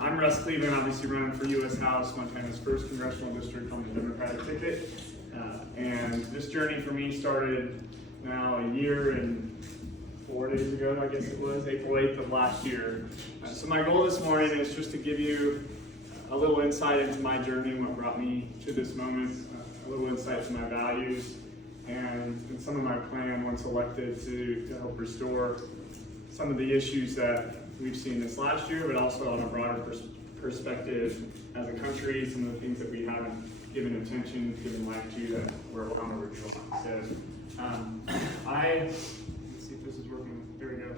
I'm Russ, obviously running for U.S. House, Montana's first congressional district on the Democratic ticket. And this journey for me started now a year and 4 days ago, I guess it was, April 8th of last year. So my goal this morning is just to give you a little insight into my journey, what brought me to this moment, a little insight to my values, and some of my plan once elected to help restore some of the issues that we've seen this last year, but also on a broader perspective as a country, some of the things that we haven't given attention, given life to, that we're on a review on. So, let's see if this is working. There we go.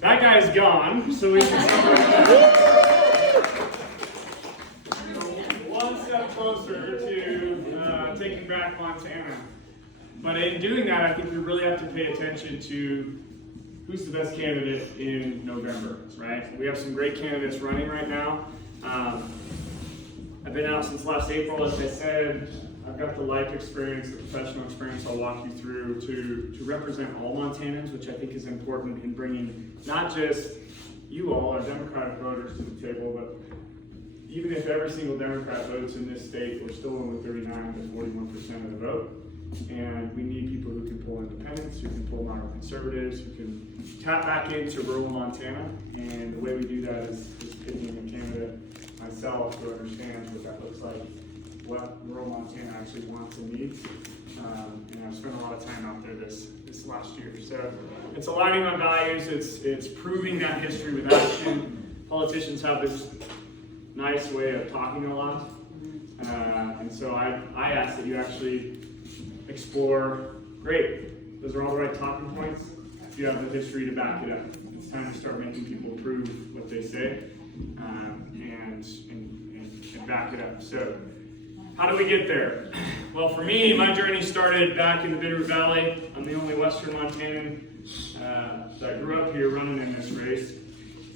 That guy's gone, so we can celebrate one step closer to taking back Montana. But in doing that, I think we really have to pay attention to who's the best candidate in November, right? We have some great candidates running right now. I've been out since last April, as I said. I've got the life experience, the professional experience I'll walk you through to represent all Montanans, which I think is important in bringing not just you all, our Democratic voters, to the table, but even if every single Democrat votes in this state, we're still only 39 to 41% of the vote. And we need people who can pull independents, who can pull moderate conservatives, who can tap back into rural Montana. And the way we do that is picking a candidate, myself, who understands what that looks like, what rural Montana actually wants and needs. And I've spent a lot of time out there this last year. So it's aligning on values, it's proving that history with action. Politicians have this nice way of talking a lot. And so I ask that you actually explore. Great, those are all the right talking points. You have the history to back it up. It's time to start making people prove what they say and back it up. So how do we get there? Well, for me, my journey started back in the Bitterroot Valley. I'm the only Western Montanan that grew up here running in this race.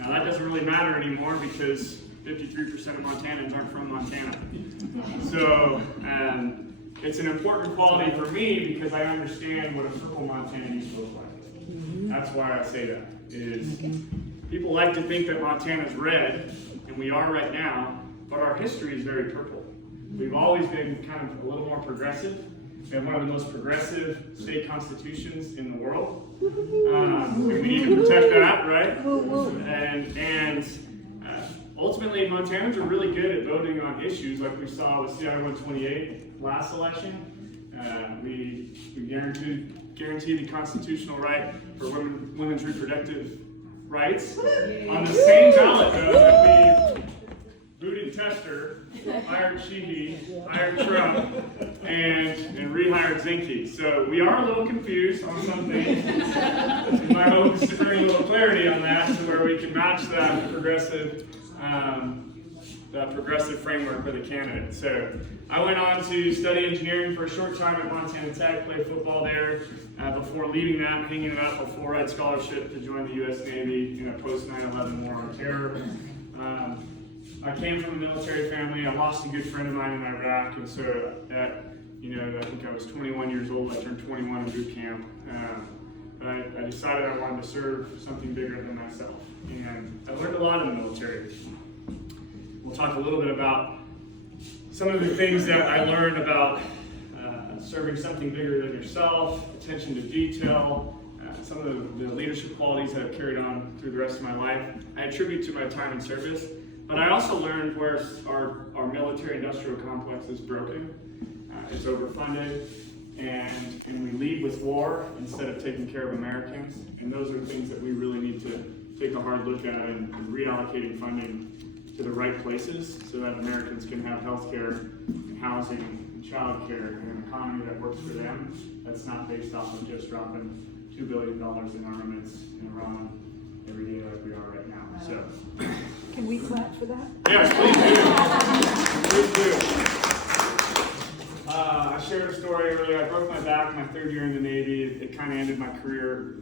Now that doesn't really matter anymore because 53% of Montanans aren't from Montana. So it's an important quality for me because I understand what a purple Montana used to look like. That's why I say that. People like to think that Montana's red, and we are right now, but our history is very purple. We've always been kind of a little more progressive. We have one of the most progressive state constitutions in the world. And we need to protect that, right? And ultimately, Montanans are really good at voting on issues like we saw with CI 128 last election. We guarantee the constitutional right for women's reproductive rights. On the same ballot, though, that we booted Tester, hired Sheehy, hired Trump, and rehired Zinke. So we are a little confused on some things. My hope is to bring a little clarity on that to where we can match that progressive framework for the candidate. So I went on to study engineering for a short time at Montana Tech, played football there before leaving that, hanging it up before I had scholarship to join the U.S. Navy in a post 9/11 war on terror. I came from a military family. I lost a good friend of mine in Iraq, and so I think I was 21 years old. I turned 21 in boot camp. But I decided I wanted to serve something bigger than myself, and I learned a lot in the military. We'll talk a little bit about some of the things that I learned about serving something bigger than yourself, attention to detail, some of the leadership qualities that I've carried on through the rest of my life. I attribute to my time in service, but I also learned where our military-industrial complex is broken, it's overfunded, and we lead with war instead of taking care of Americans. And those are things that we really need to take a hard look at and reallocating funding to the right places so that Americans can have health care and housing and child care and an economy that works for them, that's not based off of just dropping $2 billion in armaments in Iran every day like we are right now. So, can we clap for that? Yes, please do. I shared a story earlier. I broke my back my third year in the Navy. It kind of ended my career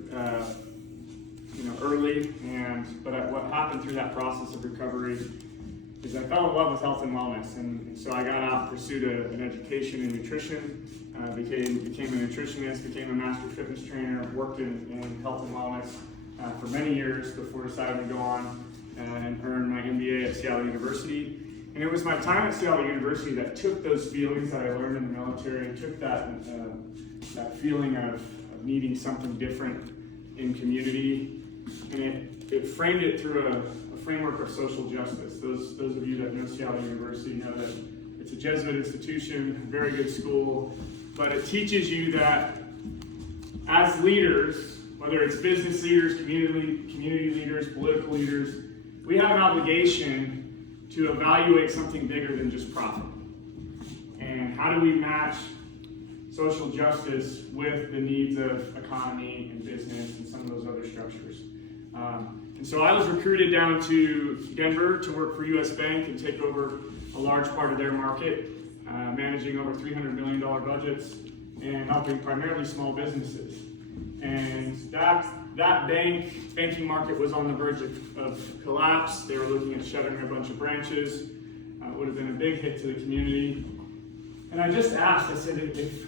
early, but what happened through that process of recovery is I fell in love with health and wellness, and so I got out, pursued an education in nutrition, became a nutritionist, became a master fitness trainer, worked in health and wellness for many years before deciding to go on and earn my MBA at Seattle University. And it was my time at Seattle University that took those feelings that I learned in the military and took that feeling of needing something different in community, and it framed it through a framework of social justice. Those of you that know Seattle University know that it's a Jesuit institution, a very good school, but it teaches you that as leaders, whether it's business leaders, community leaders, political leaders, we have an obligation to evaluate something bigger than just profit. And how do we match social justice with the needs of economy and business and some of those other structures? And so I was recruited down to Denver to work for US Bank and take over a large part of their market, managing over $300 million budgets and helping primarily small businesses. And that banking market was on the verge of collapse. They were looking at shutting a bunch of branches. It would have been a big hit to the community. And I just asked, I said, if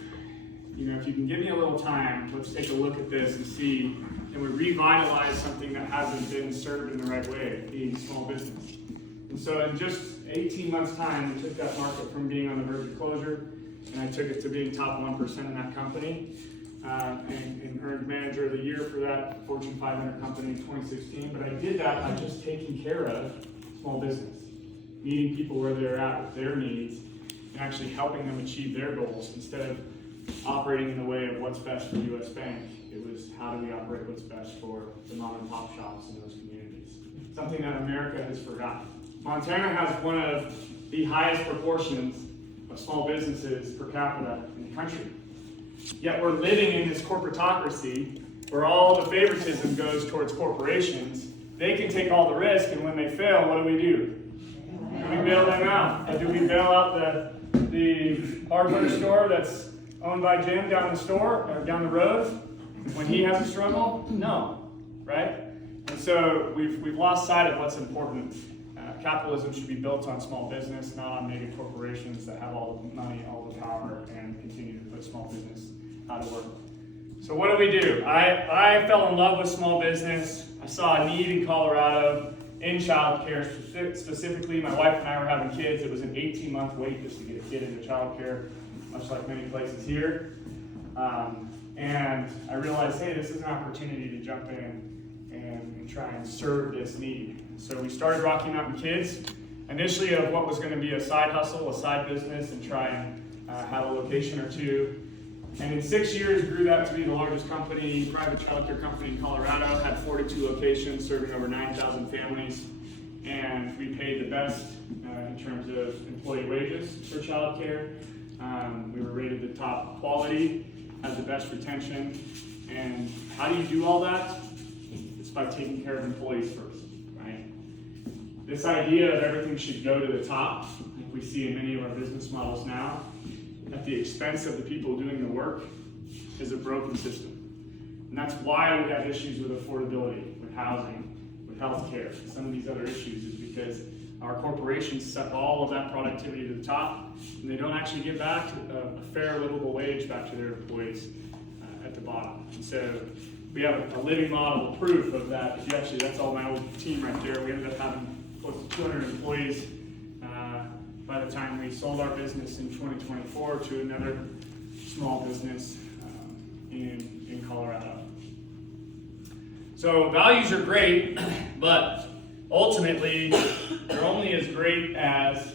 you can give me a little time, let's take a look at this and see, can we revitalize something that hasn't been served in the right way, being small business. And so in just 18 months' time, we took that market from being on the verge of closure, and I took it to being top 1% in that company. And earned Manager of the Year for that Fortune 500 company in 2016. But I did that by just taking care of small business, meeting people where they're at with their needs, and actually helping them achieve their goals instead of operating in the way of what's best for US Bank. It was how do we operate what's best for the mom and pop shops in those communities. Something that America has forgotten. Montana has one of the highest proportions of small businesses per capita in the country. Yet we're living in this corporatocracy where all the favoritism goes towards corporations. They can take all the risk, and when they fail, what do? Do we bail them out? Or do we bail out the hardware store that's owned by Jim down the road when he has a struggle? No, right? And so we've lost sight of what's important. Capitalism should be built on small business, not on mega corporations that have all the money, all the power, and continue to put small business out of work. So what do? I fell in love with small business. I saw a need in Colorado in childcare, specifically. My wife and I were having kids. It was an 18-month wait just to get a kid into childcare, much like many places here. And I realized, hey, this is an opportunity to jump in and try and serve this need. So we started Rocky Mountain Kids, initially of what was going to be a side hustle, a side business, and try and have a location or two. And in 6 years, grew that to be the largest company, private childcare company in Colorado, had 42 locations, serving over 9,000 families. And we paid the best in terms of employee wages for childcare. We were rated the top quality, had the best retention. And how do you do all that? It's by taking care of employees first, right? This idea of everything should go to the top, like we see in many of our business models now, at the expense of the people doing the work, is a broken system. And that's why we have issues with affordability, with housing, with healthcare, some of these other issues, is because our corporations set all of that productivity to the top, and they don't actually give back a fair, livable wage back to their employees at the bottom. And so we have a living model of proof of that. If you actually, that's all my old team right there. We ended up having close to 200 employees by the time we sold our business in 2024 to another small business in Colorado. So values are great, but ultimately they're only as great as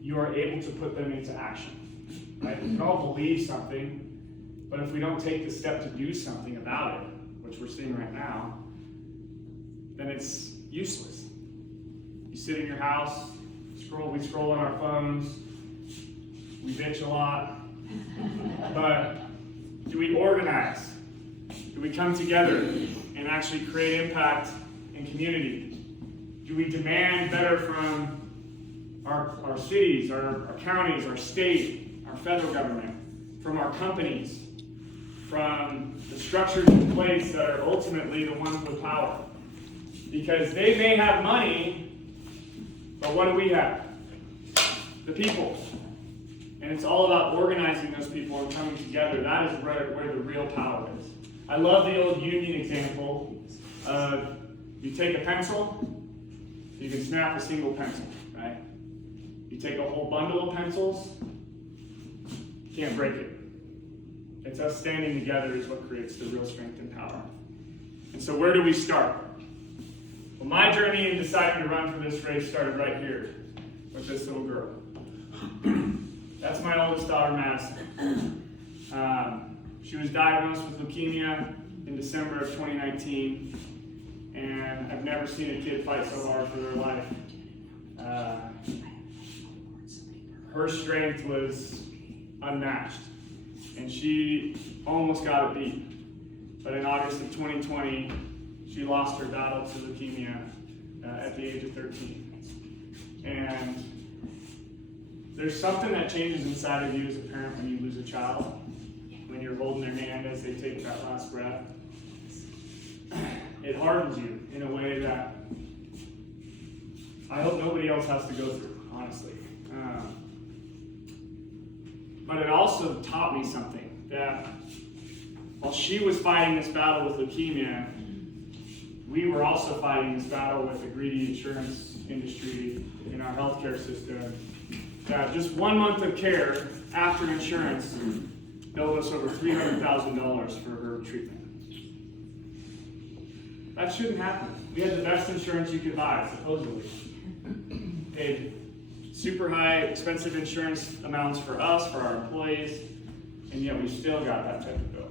you are able to put them into action. Right? We can all believe something, but if we don't take the step to do something about it, which we're seeing right now, then it's useless. You sit in your house, we scroll on our phones, we bitch a lot, but do we organize? Do we come together and actually create impact in community? Do we demand better from our cities, our counties, our state, our federal government, from our companies, from the structures in place that are ultimately the ones with power? Because they may have money, but what do we have? The people. And it's all about organizing those people and coming together. That is where the real power is. I love the old union example of you take a pencil, you can snap a single pencil, right? You take a whole bundle of pencils, you can't break it. It's us standing together is what creates the real strength and power. And so where do we start? Well, my journey in deciding to run for this race started right here with this little girl. That's my oldest daughter, Madison. She was diagnosed with leukemia in December of 2019, and I've never seen a kid fight so hard for their life. Her strength was unmatched, and she almost got it beat. But in August of 2020, she lost her battle to leukemia at the age of 13. And there's something that changes inside of you as a parent when you lose a child, when you're holding their hand as they take that last breath. It hardens you in a way that I hope nobody else has to go through, honestly. But it also taught me something, that while she was fighting this battle with leukemia, we were also fighting this battle with the greedy insurance industry in our healthcare system. Just 1 month of care after insurance billed us over $300,000 for her treatment. That shouldn't happen. We had the best insurance you could buy, supposedly. Paid super high, expensive insurance amounts for us, for our employees, and yet we still got that type of bill.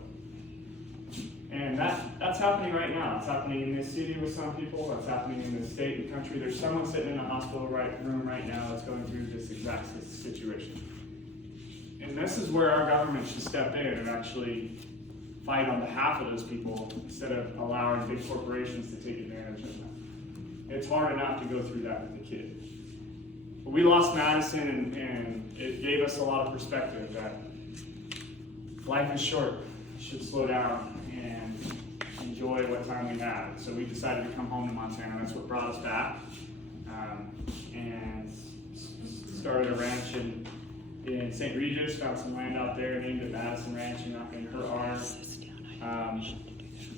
And that's happening right now. It's happening in this city with some people. It's happening in this state and country. There's someone sitting in a hospital room right now that's going through this exact situation. And this is where our government should step in and actually fight on behalf of those people instead of allowing big corporations to take advantage of them. It's hard enough to go through that with a kid. But we lost Madison, and it gave us a lot of perspective that life is short. We should slow down and enjoy what time we have. So we decided to come home to Montana. That's what brought us back, and started a ranch in St. Regis. Found some land out there, named it Madison Ranch in her honor.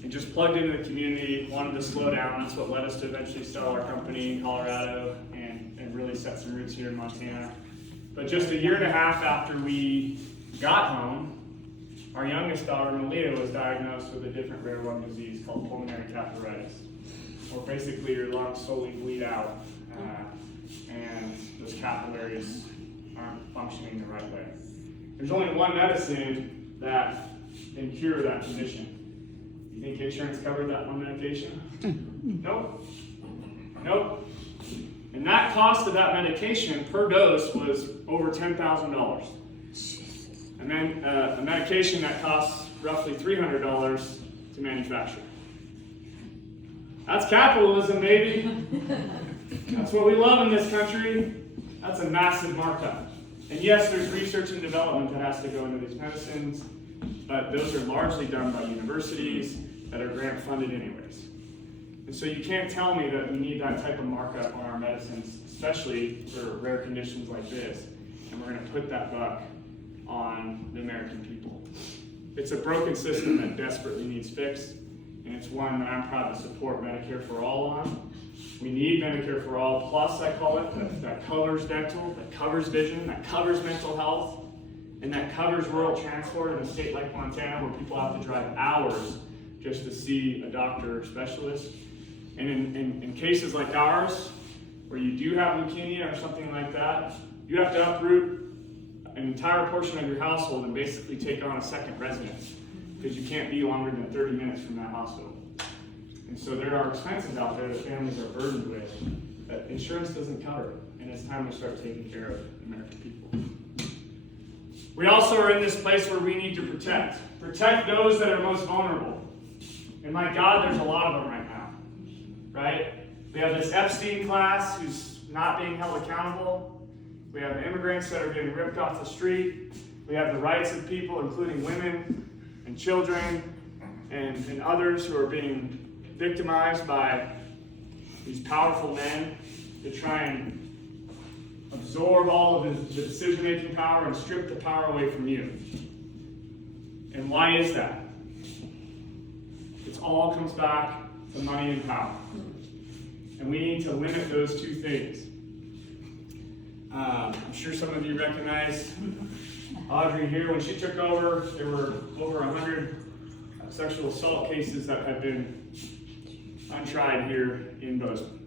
And just plugged into the community, wanted to slow down. That's what led us to eventually start our company in Colorado and really set some roots here in Montana. But just a year and a half after we got home, our youngest daughter, Malia, was diagnosed with a different rare lung disease called pulmonary capillaritis, where basically your lungs slowly bleed out, and those capillaries aren't functioning the right way. There's only one medicine that can cure that condition. You think insurance covered that one medication? Nope. Nope. And that cost of that medication per dose was over $10,000. And then a medication that costs roughly $300 to manufacture. That's capitalism, baby. That's what we love in this country. That's a massive markup. And yes, there's research and development that has to go into these medicines, but those are largely done by universities that are grant funded anyways. And so you can't tell me that we need that type of markup on our medicines, especially for rare conditions like this, and we're going to put that buck on the American people. It's a broken system that desperately needs fixed, and it's one that I'm proud to support Medicare for All on. We need Medicare for All Plus, I call it, that covers dental, that covers vision, that covers mental health, and that covers rural transport in a state like Montana where people have to drive hours just to see a doctor or specialist. And in cases like ours, where you do have leukemia or something like that, you have to uproot an entire portion of your household and basically take on a second residence because you can't be longer than 30 minutes from that hospital. And so there are expenses out there that families are burdened with that insurance doesn't cover, and it's time to start taking care of American people. We also are in this place where we need to protect those that are most vulnerable. And my God, there's a lot of them right now, right? We have this Epstein class who's not being held accountable. We have immigrants that are getting ripped off the street. We have the rights of people, including women and children and others who are being victimized by these powerful men to try and absorb all of the decision-making power and strip the power away from you. And why is that? It all comes back to money and power. And we need to limit those two things. I'm sure some of you recognize Audrey here. When she took over, there were over 100 sexual assault cases that had been untried here in Bozeman.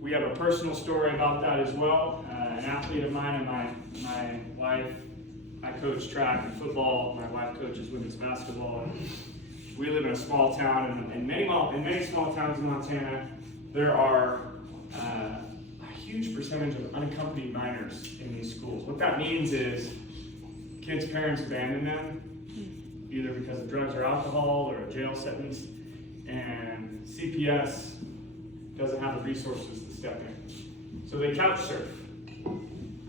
We have a personal story about that as well. An athlete of mine and my wife, I coach track and football. My wife coaches women's basketball. We live in a small town, and in many small towns in Montana, there are a huge percentage of unaccompanied minors in these schools. What that means is kids' parents abandon them, either because of drugs or alcohol or a jail sentence, and CPS doesn't have the resources to step in. So they couch surf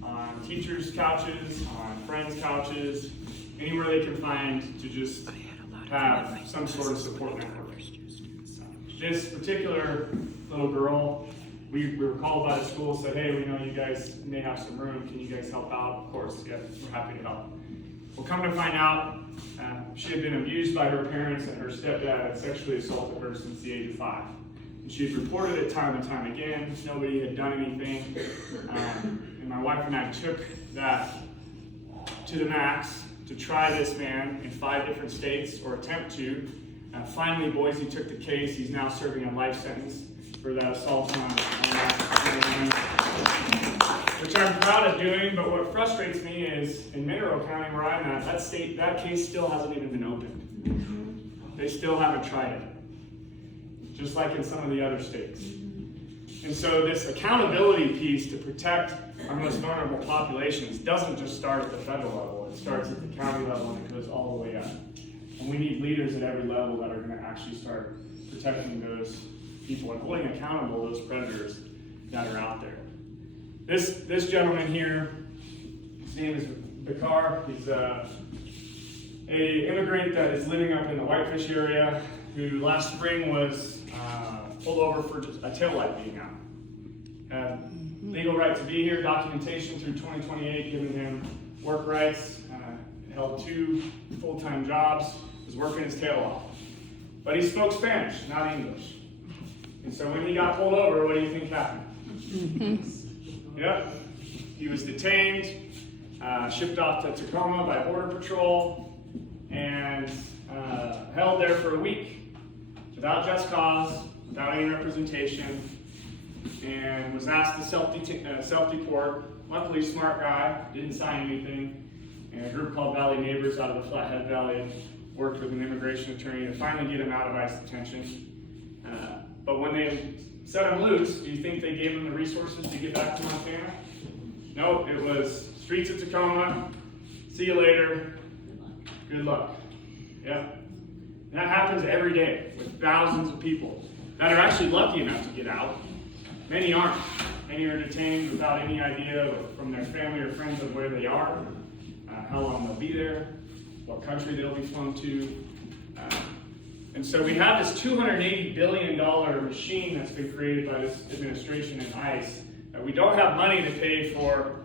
on teachers' couches, on friends' couches, anywhere they can find to just have some sort of support network. This particular little girl, we were called by the school, said, hey, we know you guys may have some room, can you guys help out? Of course, yeah, we're happy to help. Well, come to find out, she had been abused by her parents, and her stepdad had sexually assaulted her since the age of 5. And she had reported it time and time again. Nobody had done anything. And my wife and I took that to the max to try this man in 5 different states, or attempt to. Finally, Boise took the case. He's now serving a life sentence for that assault on which I'm proud of doing. But what frustrates me is in Mineral County, where I'm at, that case still hasn't even been opened. They still haven't tried it, just like in some of the other states. And so this accountability piece to protect our most vulnerable populations doesn't just start at the federal level. It starts at the county level and it goes all the way up. And we need leaders at every level that are going to actually start protecting those people and holding accountable those predators that are out there. This gentleman here, his name is Bakar. He's a immigrant that is living up in the Whitefish area, who last spring was pulled over for a taillight being out. Had legal right to be here, documentation through 2028 giving him work rights, held 2 full-time jobs, was working his tail off. But he spoke Spanish, not English. And so when he got pulled over, what do you think happened? Yep, he was detained, shipped off to Tacoma by Border Patrol, and held there for a week without just cause, without any representation, and was asked to self-deport. Luckily, smart guy, didn't sign anything. And a group called Valley Neighbors out of the Flathead Valley worked with an immigration attorney to finally get him out of ICE detention. But when they set him loose, do you think they gave him the resources to get back to Montana? No, it was streets of Tacoma, see you later, good luck. Yep. And that happens every day with thousands of people that are actually lucky enough to get out. Many aren't. Many are detained without any idea from their family or friends of where they are, how long they'll be there, what country they'll be flown to. And so we have this $280 billion machine that's been created by this administration and ICE. We don't have money to pay for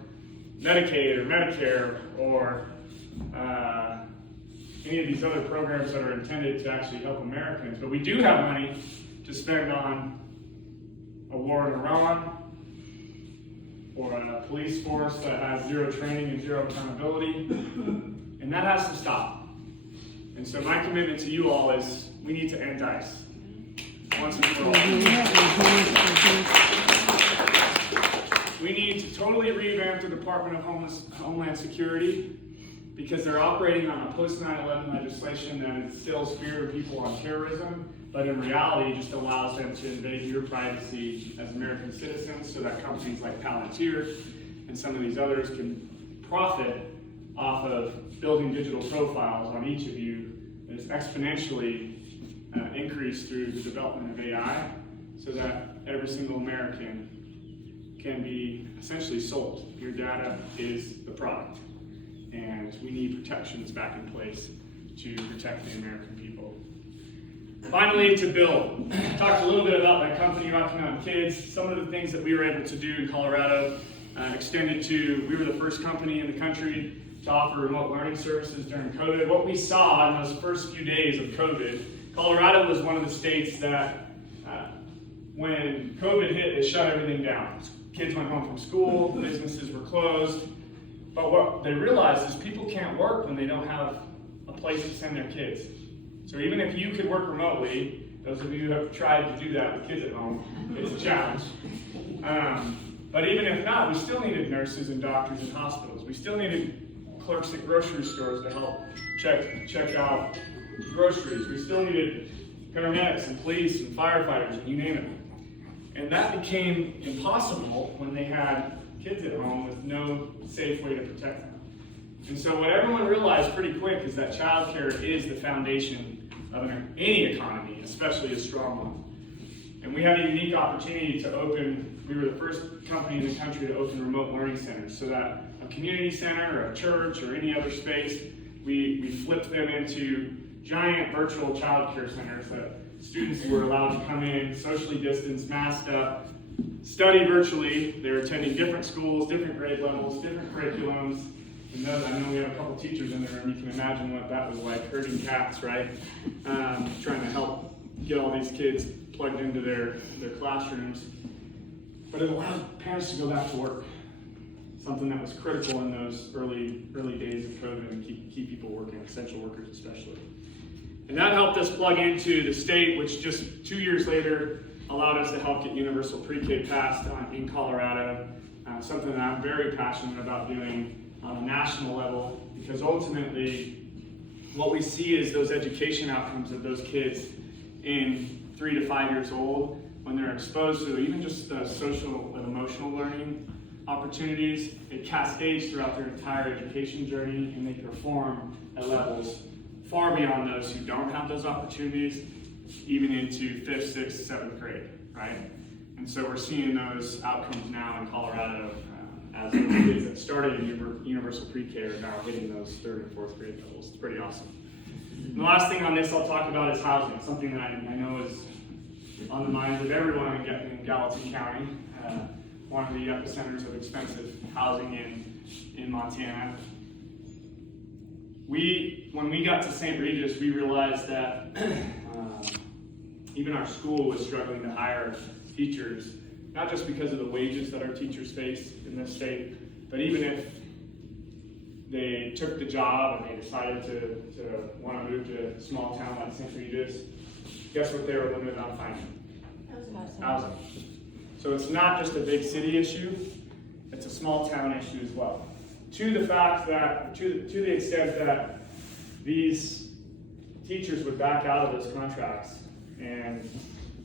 Medicaid or Medicare or any of these other programs that are intended to actually help Americans. But we do have money to spend on a war in Iran, or a police force that has zero training and zero accountability. And that has to stop. And so my commitment to you all is we need to end ICE once and for all. We need to totally revamp the Department of Homeland Security, because they're operating on a post-9/11 legislation that instills fear of people on terrorism, but in reality just allows them to invade your privacy as American citizens, so that companies like Palantir and some of these others can profit off of building digital profiles on each of you that is exponentially increased through the development of AI, so that every single American can be essentially sold. Your data is the product, and we need protections back in place to protect the American people. Finally, to build. Talked a little bit about that company, Rocky Mountain Kids. Some of the things that we were able to do in Colorado extended to, we were the first company in the country to offer remote learning services during COVID. What we saw in those first few days of COVID, Colorado was one of the states that when COVID hit, they shut everything down. Kids went home from school, businesses were closed. But what they realized is people can't work when they don't have a place to send their kids. So even if you could work remotely, those of you who have tried to do that with kids at home, it's a challenge. But even if not, we still needed nurses and doctors in hospitals. We still needed clerks at grocery stores to help check out groceries. We still needed paramedics and police and firefighters and you name it. And that became impossible when they had kids at home with no safe way to protect them. And so what everyone realized pretty quick is that childcare is the foundation of any economy, especially a strong one. And we had a unique opportunity to open, we were the first company in the country to open remote learning centers, so that a community center or a church or any other space, we flipped them into giant virtual childcare centers that students were allowed to come in, socially distanced, masked up, study virtually. They were attending different schools, different grade levels, different curriculums. And I know we have a couple teachers in the room. You can imagine what that was like, herding cats, right? Trying to help get all these kids plugged into their classrooms. But it allowed parents to go back to work, something that was critical in those early days of COVID and keep people working, essential workers especially. And that helped us plug into the state, which just 2 years later allowed us to help get universal pre-K passed in Colorado, something that I'm very passionate about doing on a national level, because ultimately what we see is those education outcomes of those kids in 3 to 5 years old, when they're exposed to even just the social and emotional learning opportunities, it cascades throughout their entire education journey, and they perform at levels far beyond those who don't have those opportunities, even into 5th, 6th, 7th grade, right? And so we're seeing those outcomes now in Colorado as the kids that started in universal pre-K are now hitting those 3rd and 4th grade levels. It's pretty awesome. And the last thing on this I'll talk about is housing, something that I know is on the minds of everyone in Gallatin County, one of the epicenters of expensive housing in Montana. When we got to St. Regis, we realized that even our school was struggling to hire teachers, not just because of the wages that our teachers face in this state, but even if they took the job and they decided to want to move to a small town like St. Regis, guess what they were limited on finding? Housing. So it's not just a big city issue, it's a small town issue as well. To the extent that these teachers would back out of those contracts and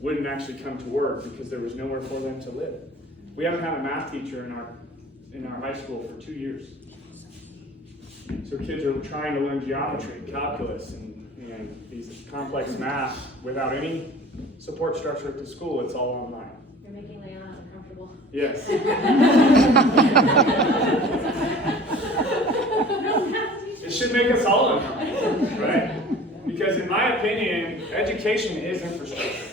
wouldn't actually come to work because there was nowhere for them to live. We haven't had a math teacher in our high school for 2 years. So kids are trying to learn geometry, calculus, and these complex math without any support structure at the school. It's all online. You're making Leanna uncomfortable. Yes. It should make us all uncomfortable, right? Because in my opinion, education is infrastructure.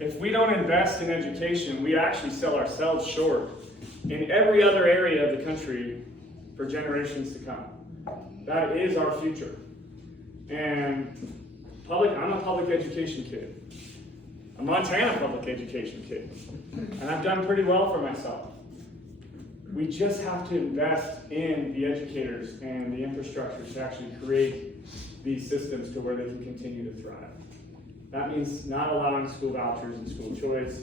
If we don't invest in education, we actually sell ourselves short in every other area of the country for generations to come. That is our future. And I'm a public education kid. A Montana public education kid. And I've done pretty well for myself. We just have to invest in the educators and the infrastructure to actually create these systems to where they can continue to thrive. That means not allowing school vouchers and school choice.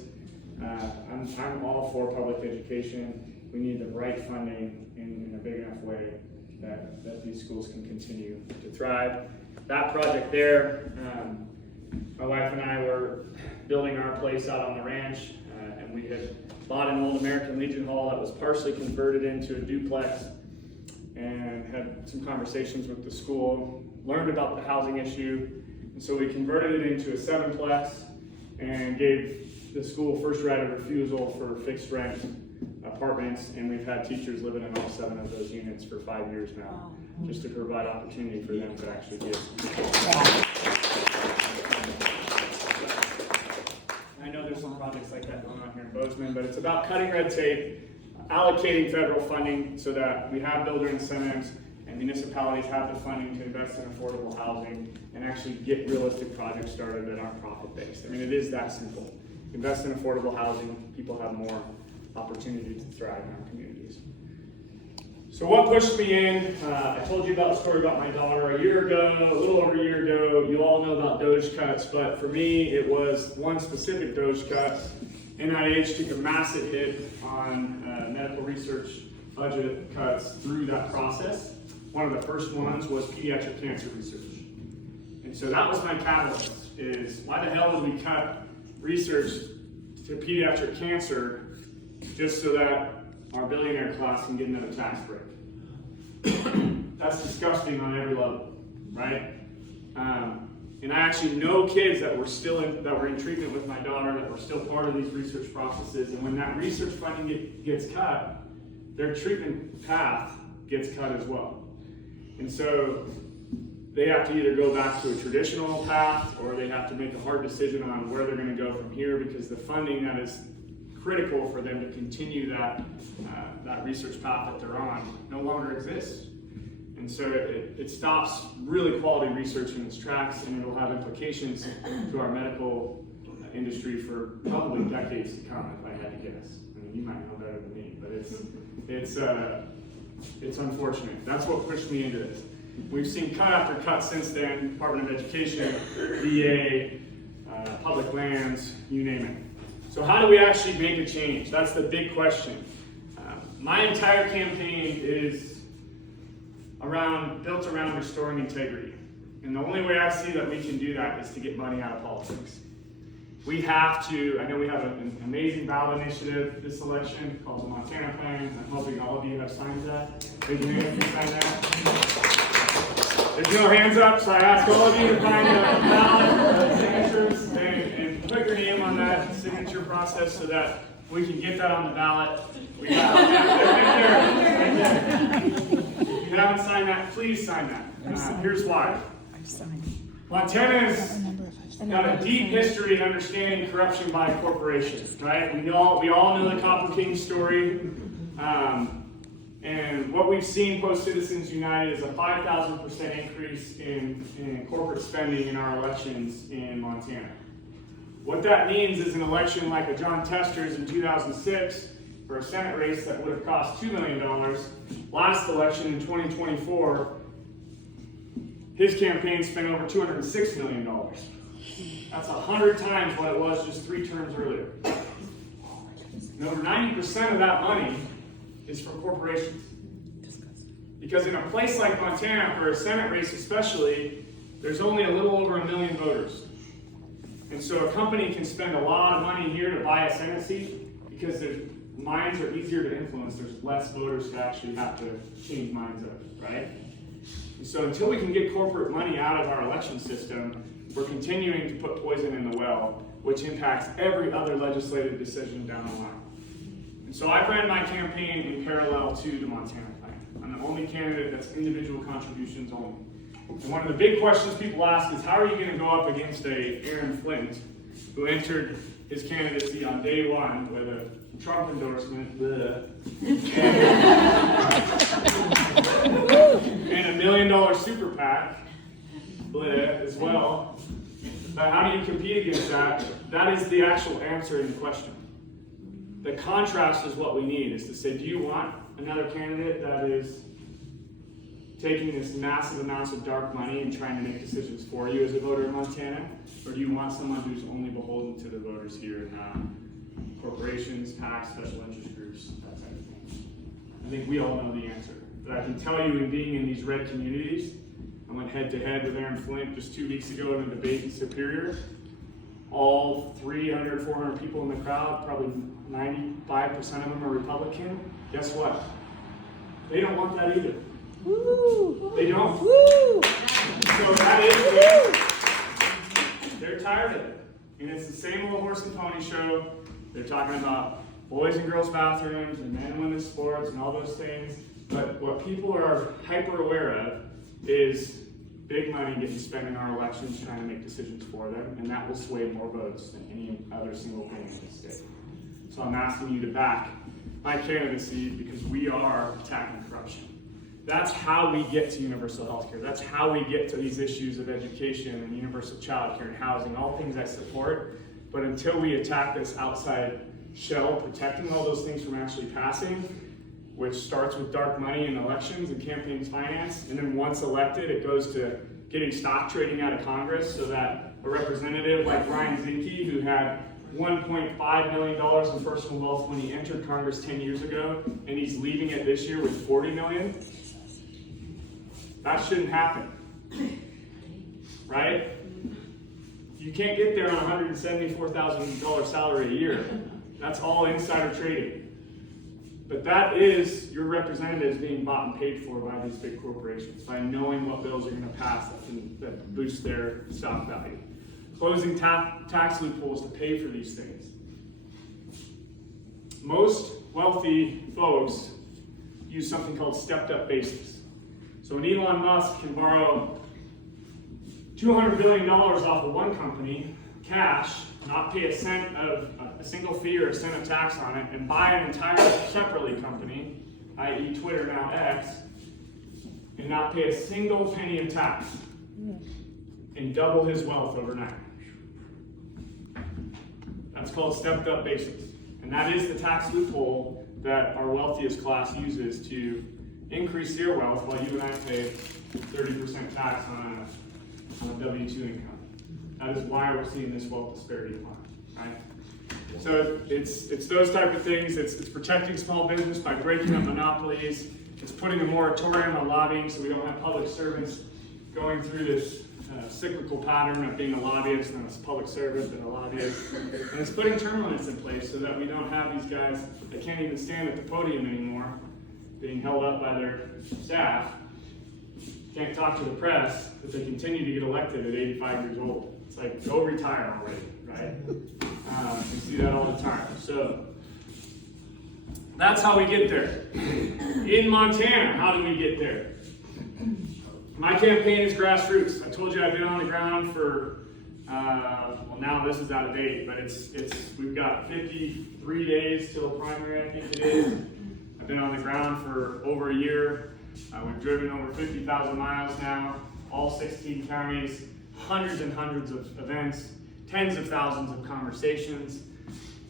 I'm all for public education. We need the right funding in a big enough way that these schools can continue to thrive. That project there, my wife and I were building our place out on the ranch, and we had bought an old American Legion Hall that was partially converted into a duplex, and had some conversations with the school, learned about the housing issue, and so we converted it into a 7-plex and gave the school first right of refusal for fixed rent apartments, and we've had teachers living in all 7 of those units for 5 years now, just to provide opportunity for them to actually get. I know there's some projects like that going on here in Bozeman, but it's about cutting red tape, allocating federal funding so that we have builder incentives and municipalities have the funding to invest in affordable housing and actually get realistic projects started that aren't profit-based. I mean, it is that simple. Invest in affordable housing, people have more opportunity to thrive in our communities. So what pushed me in? I told you about the story about my daughter a year ago, a little over a year ago. You all know about DOGE cuts, but for me, it was one specific DOGE cut. NIH took a massive hit on medical research budget cuts through that process. One of the first ones was pediatric cancer research. And so that was my catalyst, is why the hell would we cut research to pediatric cancer just so that our billionaire class can get another tax break? That's disgusting on every level, right? And I actually know kids that were in treatment with my daughter that were still part of these research processes. And when that research funding gets cut, their treatment path gets cut as well. And so they have to either go back to a traditional path or they have to make a hard decision on where they're going to go from here, because the funding that is critical for them to continue that research path that they're on no longer exists. And so it stops really quality research in its tracks, and it'll have implications to our medical industry for probably decades to come, if I had to guess. I mean, you might know better than me, but it's unfortunate. That's what pushed me into this. We've seen cut after cut since then: Department of Education, VA, public lands, you name it. So how do we actually make a change? That's the big question. My entire campaign is built around restoring integrity. And the only way I see that we can do that is to get money out of politics. We have to, I know we have an amazing ballot initiative this election called the Montana Plan. I'm hoping all of you have signed that. Raise your hand if you signed that. There's no hands up, so I ask all of you to find a ballot signatures and put your name on that signature process so that we can get that on the ballot. We have right there. If you haven't signed that, please sign that. Here's why. Montana's got a deep history in understanding corruption by corporations, right? We all know the Copper King story. And what we've seen post-Citizens United is a 5,000% increase in corporate spending in our elections in Montana. What that means is an election like a John Tester's in 2006 for a Senate race that would have cost $2 million. Last election in 2024, his campaign spent over $206 million. That's 100 times what it was just 3 terms earlier. And over 90% of that money is for corporations. Because in a place like Montana, for a Senate race especially, there's only a little over 1 million voters. And so a company can spend a lot of money here to buy a Senate seat because minds are easier to influence. There's less voters to actually have to change minds up, right? And so until we can get corporate money out of our election system, we're continuing to put poison in the well, which impacts every other legislative decision down the line. And so I ran my campaign in parallel to the Montana Plan. I'm the only candidate that's individual contributions only. And one of the big questions people ask is, how are you going to go up against Aaron Flint, who entered his candidacy on day one with a Trump endorsement, and $1 million super PAC, as well. But how do you compete against that? That is the actual answer in the question. The contrast is what we need, is to say, do you want another candidate that is taking this massive amounts of dark money and trying to make decisions for you as a voter in Montana? Or do you want someone who's only beholden to the voters here and corporations, PACs, special interest groups, that type of thing? I think we all know the answer. But I can tell you, in being in these red communities, I went head to head with Aaron Flint just 2 weeks ago in a debate in Superior. All 300, 400 people in the crowd, probably 95% of them are Republican. Guess what? They don't want that either. Woo. They don't. Woo. So that is, they're tired of it. And it's the same old horse and pony show. They're talking about boys and girls bathrooms and men and women's sports and all those things. But what people are hyper aware of is big money getting spent in our elections trying to make decisions for them, and that will sway more votes than any other single thing in the state. So I'm asking you to back my candidacy because we are attacking corruption. That's how we get to universal health care. That's how we get to these issues of education and universal child care and housing, all things I support. But until we attack this outside shell, protecting all those things from actually passing, which starts with dark money in elections and campaign finance, and then once elected, it goes to getting stock trading out of Congress so that a representative like Ryan Zinke, who had $1.5 million in personal wealth when he entered Congress 10 years ago, and he's leaving it this year with $40 million. That shouldn't happen, right? You can't get there on a $174,000 salary a year. That's all insider trading. But that is your representatives being bought and paid for by these big corporations, by knowing what bills are going to pass that boost their stock value. Closing tax loopholes to pay for these things. Most wealthy folks use something called stepped-up basis. So when Elon Musk can borrow $200 billion off of one company, cash, not pay a cent of a single fee or a cent of tax on it, and buy an entire separately company, i.e. Twitter, now X, and not pay a single penny of tax, and double his wealth overnight. That's called stepped up basis. And that is the tax loophole that our wealthiest class uses to increase their wealth while you and I pay 30% tax on a W-2 income. That is why we're seeing this wealth disparity decline, right? So it's those type of things. It's protecting small business by breaking up monopolies. It's putting a moratorium on lobbying so we don't have public servants going through this cyclical pattern of being a lobbyist and a public servant and a lobbyist. And it's putting term limits in place so that we don't have these guys that can't even stand at the podium anymore, being held up by their staff, can't talk to the press, but they continue to get elected at 85 years old. It's like, go retire already, right? We see that all the time. So that's how we get there. In Montana, how do we get there? My campaign is grassroots. I told you I've been on the ground for, well, now this is out of date, but we've got 53 days till primary, I think it is. I've been on the ground for over a year. We've driven over 50,000 miles now, all 16 counties, hundreds and hundreds of events, tens of thousands of conversations.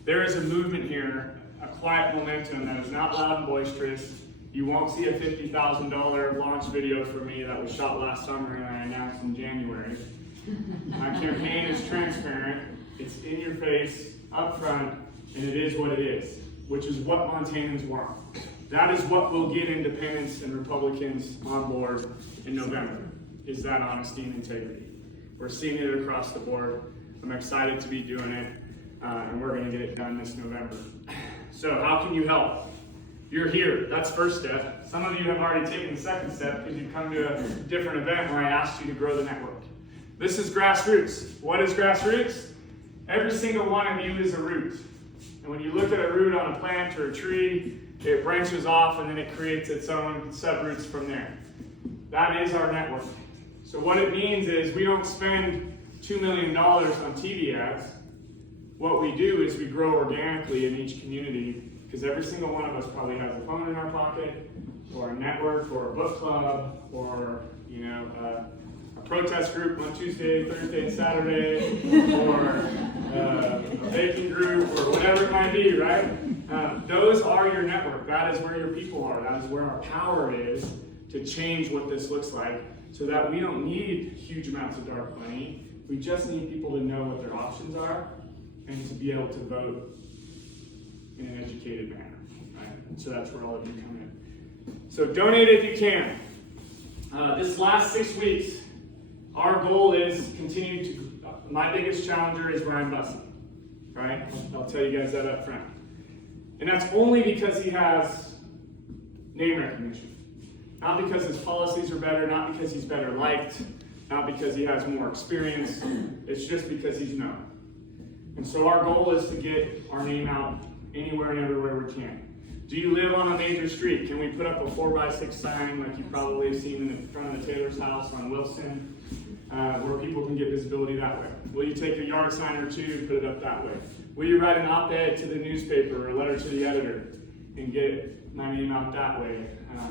There is a movement here, a quiet momentum that is not loud and boisterous. You won't see a $50,000 launch video from me that was shot last summer and I announced in January. My campaign is transparent, it's in your face, up front, and it is what it is, which is what Montanans want. That is what will get independents and Republicans on board in November, is that honesty and integrity. We're seeing it across the board. I'm excited to be doing it, and we're gonna get it done this November. So how can you help? You're here, that's first step. Some of you have already taken the second step because you've come to a different event where I asked you to grow the network. This is grassroots. What is grassroots? Every single one of you is a root. And when you look at a root on a plant or a tree, it branches off and then it creates its own subroots from there. That is our network. So what it means is we don't spend $2 million on TV ads. What we do is we grow organically in each community because every single one of us probably has a phone in our pocket, or a network, or a book club, or a protest group on Tuesday, Thursday, and Saturday, or a baking group, or whatever it might be, right? Those are your network. That is where your people are. That is where our power is to change what this looks like, so that we don't need huge amounts of dark money. We just need people to know what their options are and to be able to vote in an educated manner, right? So that's where all of you come in. So donate if you can. This last 6 weeks, our goal is continue to, my biggest challenger is Ryan Bussey, right? I'll tell you guys that up front. And that's only because he has name recognition. Not because his policies are better, not because he's better liked, not because he has more experience. It's just because he's known. And so our goal is to get our name out anywhere and everywhere we can. Do you live on a major street? Can we put up a 4x6 sign like you probably have seen in front of the Taylor's house on Wilson, where people can get visibility that way? Will you take a yard sign or two and put it up that way? Will you write an op-ed to the newspaper or a letter to the editor? and get my name out that way?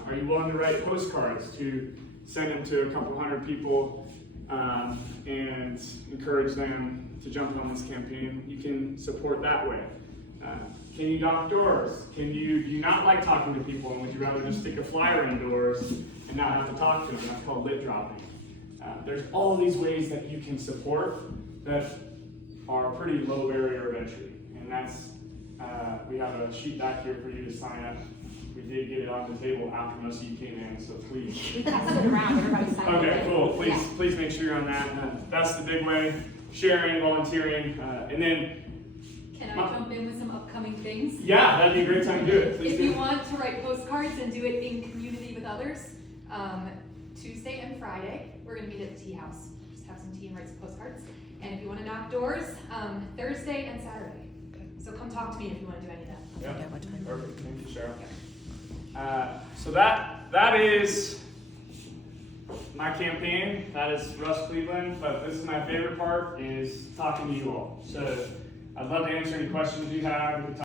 Are you willing to write postcards to send them to a couple hundred people and encourage them to jump on this campaign? You can support that way. Can you knock doors? Do you not like talking to people, and would you rather just stick a flyer indoors and not have to talk to them? That's called lit dropping. There's all these ways that you can support that are pretty low barrier of entry, and that's we have a sheet back here for you to sign up. We did get it on the table after most of you came in, so please. We passed it around, everybody signed it. Okay, cool. Please, Yeah. please make sure you're on that. That's the big way. Sharing, volunteering, and then Can I jump in with some upcoming things? yeah, that'd be a great time to do it. Please If do. you want to write postcards and do it in community with others, Tuesday and Friday, we're gonna meet at the tea house. Just have some tea and write some postcards. And if you wanna knock doors, Thursday and Saturday. So come talk to me if you wanna do any of that. Yeah, perfect. Thank you, Cheryl. So that is my campaign. That is Russ Cleveland. But this is my favorite part, is talking to you all. So I'd love to answer any questions you have. We can talk